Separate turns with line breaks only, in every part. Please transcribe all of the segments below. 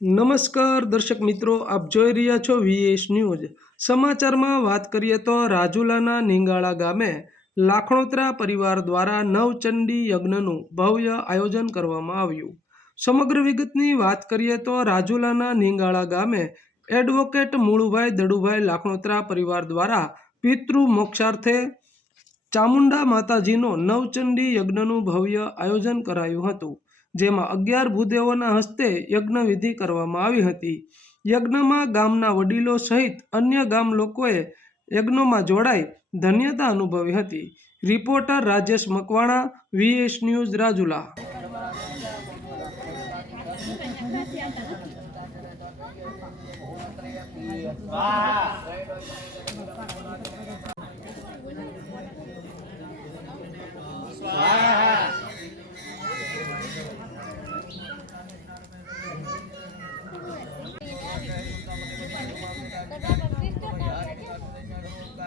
નમસ્કાર દર્શક મિત્રો, આપ જોઈ રહ્યા છો વીએસ ન્યૂઝ સમાચારમાં વાત કરીએ તો રાજુલાના નિંગાળા ગામે લાખણોત્રા પરિવાર દ્વારા નવચંડી યજ્ઞનું ભવ્ય આયોજન કરવામાં આવ્યું. સમગ્ર વિગતની વાત કરીએ તો રાજુલાના નિંગાળા ગામે એડવોકેટ મૂળુભાઈ દડુભાઈ લાખણોત્રા પરિવાર દ્વારા પિતૃ મોક્ષાર્થે ચામુંડા માતાજીનો નવચંડી યજ્ઞનું ભવ્ય આયોજન કરાયું હતું. જેમાં અગિયાર ભૂદેવોના હસ્તે યજ્ઞવિધિ કરવામાં આવી હતી. યજ્ઞમાં ગામના વડીલો સહિત અન્ય ગામ લોકોએ યજ્ઞમાં જોડાઈ ધન્યતા અનુભવી હતી. Reporter Rajesh Makwana, VS news, Rajula.
સ્વાહા સ્વાહા સ્વાહા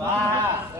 Ah!